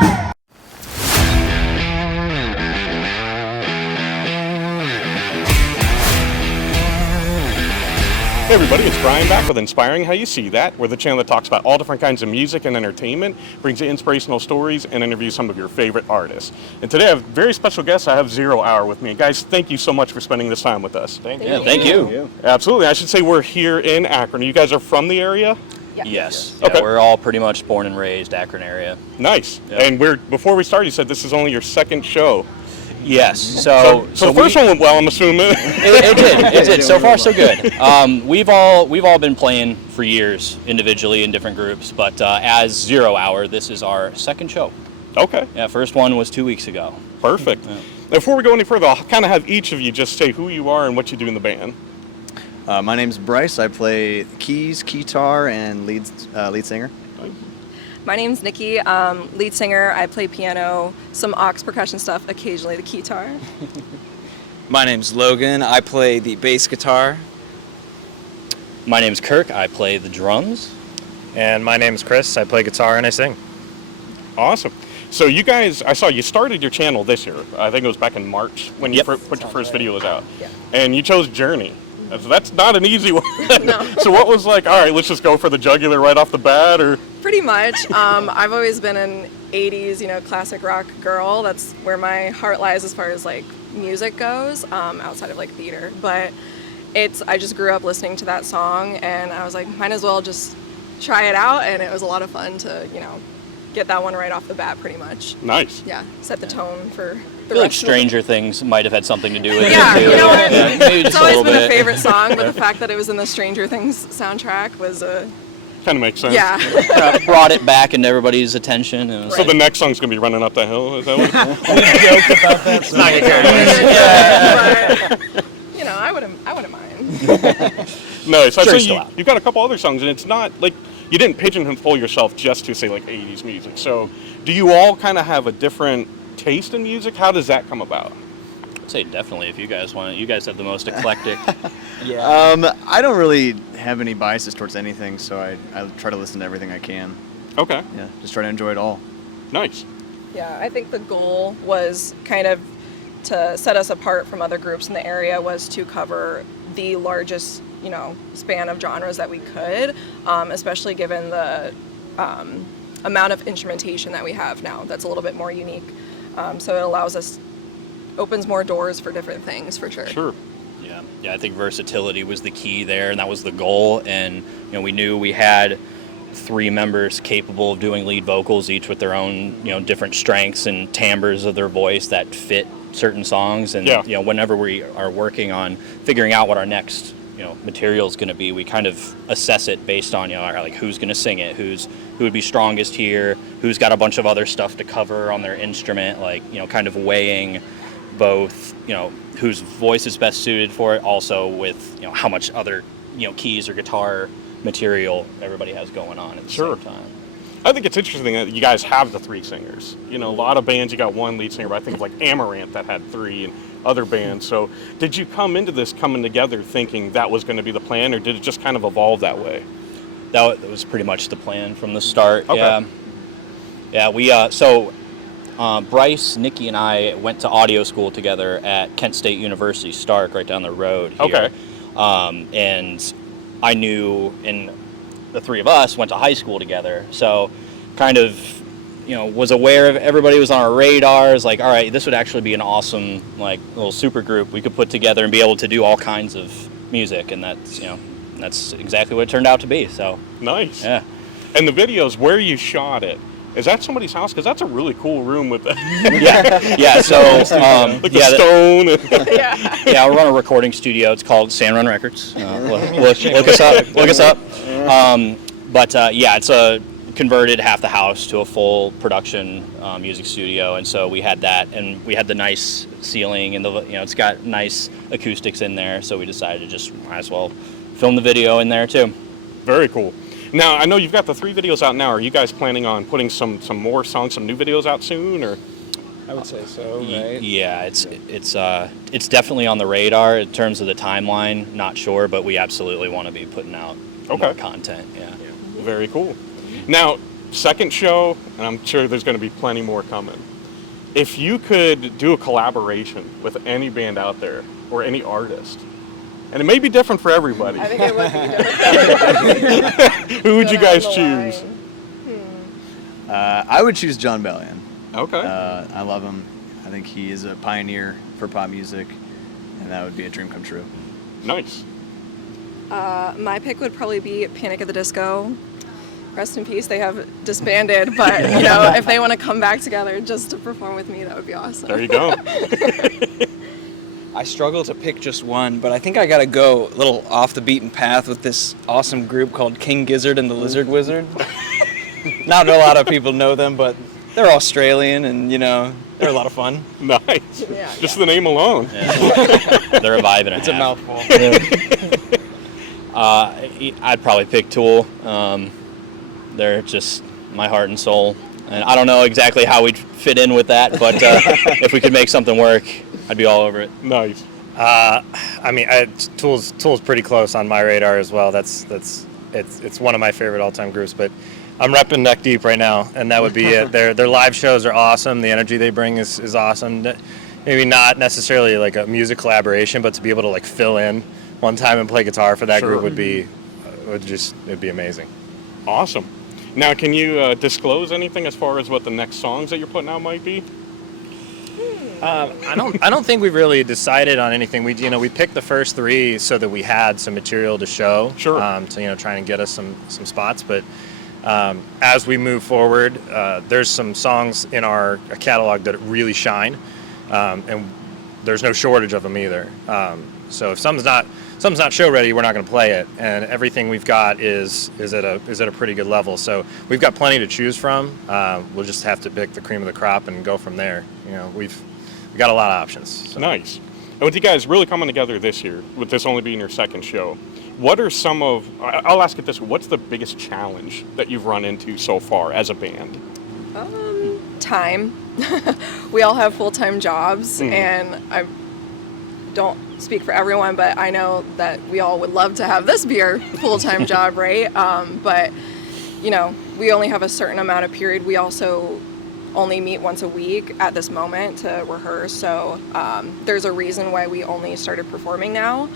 Hey everybody, it's Brian back with Inspiring How You See That. We're the channel that talks about all different kinds of music and entertainment, brings you inspirational stories, and interviews some of your favorite artists. And today I have a very special guest. I have 0 Hour with me. Guys, thank you so much for spending this time with us. Thank you. Absolutely. I should say we're here in Akron. You guys are from the area? Yeah. Yes. Okay. Yeah, we're all pretty much born and raised Akron area. Nice. Yep. And before we started, you said this is only your second show. Yes. So the first one went well, I'm assuming. It did. So far, so good. We've all been playing for years individually in different groups, but as 0 Hour, this is our second show. Okay. Yeah. First one was 2 weeks ago. Perfect. Yeah. Before we go any further, I'll kind of have each of you just say who you are and what you do in the band. My name's Bryce. I play keys, guitar, and lead singer. My name's Nikki, lead singer. I play piano, some aux percussion stuff, occasionally the guitar. My name's Logan. I play the bass guitar. My name's Kirk. I play the drums. And my name's Chris. I play guitar and I sing. Awesome. So you guys, I saw you started your channel this year. I think it was back in March when you put your first videos out. Yeah. And you chose Journey. So that's not an easy one. No. So what was like, all right, let's just go for the jugular right off the bat, or? Pretty much. I've always been an 80s, classic rock girl. That's where my heart lies as far as like music goes, outside of like theater. But I just grew up listening to that song, and I was like, might as well just try it out, and it was a lot of fun to, get that one right off the bat, pretty much. Nice. Yeah, set the tone for I feel like Stranger Things might have had something to do with it too. You know what? Yeah, maybe it's just always a little been bit. a favorite song, but the fact that it was in the Stranger Things soundtrack was kind of makes sense. Yeah. Brought it back into everybody's attention. And so the next song's gonna be Running Up the Hill. Is that what? We joked about that. It's not But, I wouldn't mind. No, so Sure, you've got a couple other songs, and it's not like you didn't pigeonhole yourself just to say like 80s music. So do you all kind of have a different taste in music? How does that come about? I'd say definitely if you guys want it. You guys have the most eclectic. I don't really have any biases towards anything, so I try to listen to everything I can. Okay. Yeah, just try to enjoy it all. Nice. Yeah, I think the goal was kind of to set us apart from other groups in the area was to cover the largest, span of genres that we could, especially given the amount of instrumentation that we have now. That's a little bit more unique. So it opens more doors for different things, for sure. Sure. Yeah, I think versatility was the key there, and that was the goal. And we knew we had 3 members capable of doing lead vocals, each with their own different strengths and timbres of their voice that fit certain songs. And whenever we are working on figuring out what our next material is going to be, we kind of assess it based on like who's going to sing it, who would be strongest here, who's got a bunch of other stuff to cover on their instrument, like kind of weighing both whose voice is best suited for it, also with how much other keys or guitar material everybody has going on at the same time. I think it's interesting that you guys have the 3 singers. A lot of bands you got 1 lead singer, but I think of like Amaranth that had 3 and other bands. So did you come into this coming together thinking that was going to be the plan, or did it just kind of evolve that way? That was pretty much the plan from the start. Okay. Yeah. We Bryce, Nikki, and I went to audio school together at Kent State University, Stark, right down the road here. Okay. And I knew, and the 3 of us went to high school together, so kind of, was aware of everybody was on our radars, like, all right, this would actually be an awesome, like, little super group we could put together and be able to do all kinds of music, and that's exactly what it turned out to be, so. Nice. Yeah. And the videos, where you shot it, is that somebody's house? Because that's a really cool room with the Yeah. So like the stone. Yeah, we run a recording studio. It's called San Run Records. Look us up. Look us up. It's a converted half the house to a full production music studio, and so we had that, and we had the nice ceiling, and it's got nice acoustics in there. So we decided to just might as well film the video in there too. Very cool. Now, I know you've got the 3 videos out now. Are you guys planning on putting some more songs, some new videos out soon, or? I would say so, right? Yeah, it's definitely on the radar in terms of the timeline. Not sure, but we absolutely want to be putting out more content. Yeah. Very cool. Now, second show, and I'm sure there's going to be plenty more coming. If you could do a collaboration with any band out there or any artist, and it may be different for everybody, I think it would be different. who would you guys On the choose? line. I would choose John Bellion. Okay. I love him. I think he is a pioneer for pop music, and that would be a dream come true. Nice. My pick would probably be Panic at the Disco. Rest in peace, they have disbanded, but you know, if they want to come back together just to perform with me, that would be awesome. There you go. I struggle to pick just one, but I think I gotta go a little off the beaten path with this awesome group called King Gizzard and the Lizard Wizard. Not a lot of people know them, but they're Australian and, you know, they're a lot of fun. Nice. Yeah, Just the name alone. Yeah. They're a vibe and a It's a half. mouthful. I'd probably pick Tool. They're just my heart and soul. And I don't know exactly how we'd fit in with that, but if we could make something work, I'd be all over it. Nice. I mean, Tool's pretty close on my radar as well. It's one of my favorite all-time groups, but I'm repping Neck Deep right now, and that would be it. Their live shows are awesome. The energy they bring is awesome. Maybe not necessarily like a music collaboration, but to be able to like fill in one time and play guitar for that group would be amazing. Awesome. Now, can you disclose anything as far as what the next songs that you're putting out might be? I don't think we've really decided on anything. We picked the first three so that we had some material to show. Sure. To try and get us some spots, but as we move forward, there's some songs in our catalog that really shine, and there's no shortage of them either. So if something's not show ready, we're not going to play it, and everything we've got is at a pretty good level. So we've got plenty to choose from. We'll just have to pick the cream of the crop and go from there. We've got a lot of options. So. Nice. And with you guys really coming together this year, with this only being your second show, what are some of, I'll ask it this way, what's the biggest challenge that you've run into so far as a band? Time. We all have full-time jobs, and I don't speak for everyone, but I know that we all would love to have this be our full-time job, right? But, we only have a certain amount of period. We also only meet once a week at this moment to rehearse, so there's a reason why we only started performing now,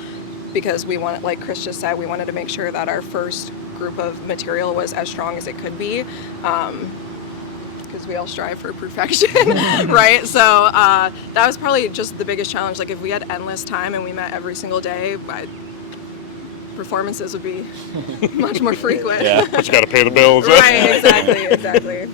because we wanted, like Chris just said, we wanted to make sure that our first group of material was as strong as it could be, because we all strive for perfection, right? So that was probably just the biggest challenge. Like if we had endless time and we met every single day, performances would be much more frequent. Yeah. But you got to pay the bills. Right, exactly.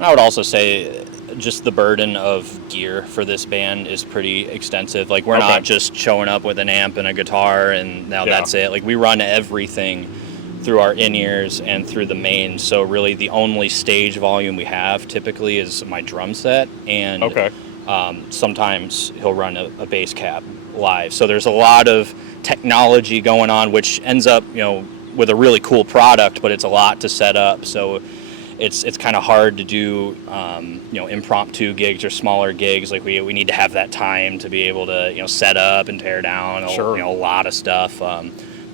I would also say just the burden of gear for this band is pretty extensive. Like we're not just showing up with an amp and a guitar and now that's it. Like we run everything through our in-ears and through the mains. So really the only stage volume we have typically is my drum set, and sometimes he'll run a bass cab live. So there's a lot of technology going on, which ends up, with a really cool product, but it's a lot to set up. So it's kind of hard to do, impromptu gigs or smaller gigs. Like we need to have that time to be able to, set up and tear down a lot of stuff.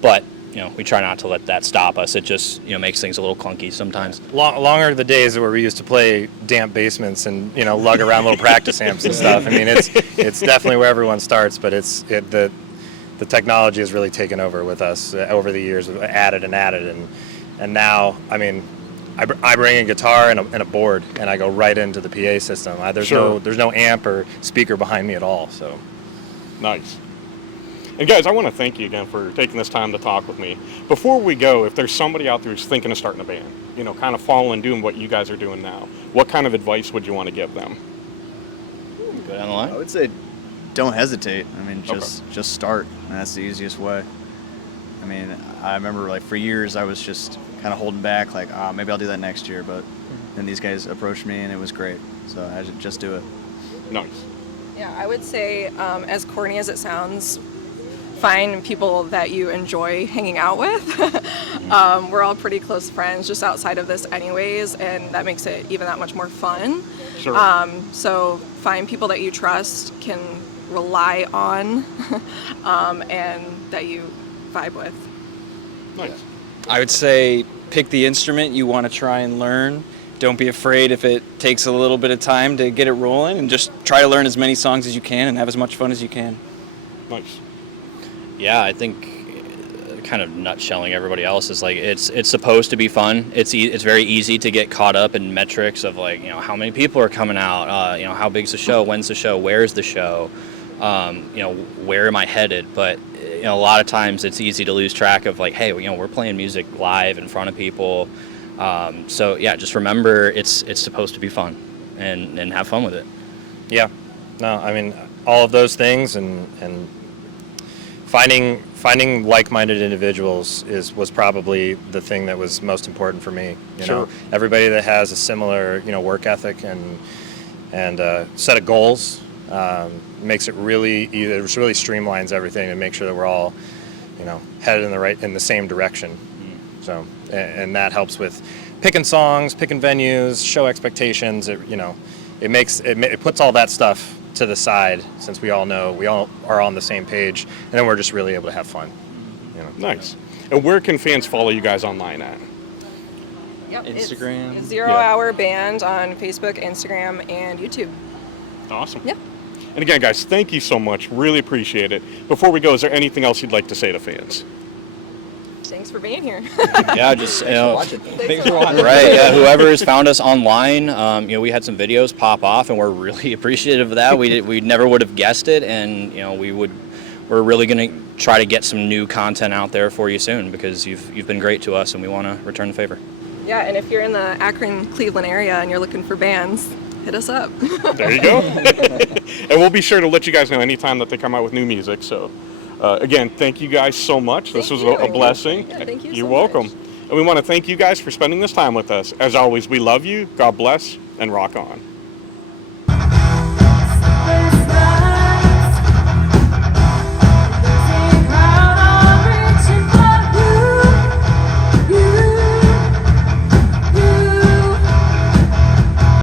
But we try not to let that stop us. It just, makes things a little clunky sometimes. Longer the days where we used to play damp basements and, lug around little practice amps and stuff. I mean, it's definitely where everyone starts, but the technology has really taken over with us over the years. We've added and now, I mean, I bring a guitar and a board, and I go right into the PA system. There's no amp or speaker behind me at all. So Nice. And guys, I want to thank you again for taking this time to talk with me. Before we go, if there's somebody out there who's thinking of starting a band, kind of following, doing what you guys are doing now, what kind of advice would you want to give them? Go down the line. I would say don't hesitate. I mean, just start. And that's the easiest way. I mean, I remember for years I was just kind of holding back, maybe I'll do that next year. But then these guys approached me and it was great. So I just do it. Nice. Yeah, I would say, as corny as it sounds, find people that you enjoy hanging out with. We're all pretty close friends just outside of this anyways, and that makes it even that much more fun. Sure. So find people that you trust, can rely on, and that you vibe with. Nice. I would say pick the instrument you want to try and learn don't be afraid if it takes a little bit of time to get it rolling, and just try to learn as many songs as you can and have as much fun as you can. Nice. Yeah, I think kind of nutshelling everybody else is like it's supposed to be fun. It's very easy to get caught up in metrics of like, you know, how many people are coming out, you know, how big's the show, when's the show, where's the show, you know, where am I headed? But you know, a lot of times it's easy to lose track of like, hey, you know, we're playing music live in front of people. So yeah, just remember it's supposed to be fun and have fun with it. Yeah, no, I mean, all of those things and finding like-minded individuals was probably the thing that was most important for me. You Sure. know, everybody that has a similar, you know, work ethic and set of goals makes it really streamlines everything and makes sure that we're all, you know, headed in the same direction. So and that helps with picking songs, picking venues, show expectations. It puts all that stuff to the side, since we all know we all are on the same page, and then we're just really able to have fun. You know. Nice. And where can fans follow you guys online at? Yep, Instagram. It's Zero Hour Band on Facebook, Instagram, and YouTube. Awesome. Yeah. And again, guys, thank you so much. Really appreciate it. Before we go, is there anything else you'd like to say to fans? Thanks for being here. Yeah, just, you know, Thanks for watching. right, yeah, whoever has found us online, you know, we had some videos pop off and we're really appreciative of that. We never would have guessed it, and you know, we're really going to try to get some new content out there for you soon, because you've been great to us and we want to return the favor. Yeah, and if you're in the Akron, Cleveland area and you're looking for bands, hit us up. There you go. And we'll be sure to let you guys know anytime that they come out with new music. So again, thank you guys so much. This was a blessing. Yeah, thank you You're so welcome. much. And we want to thank you guys for spending this time with us. As always, we love you. God bless, and rock on.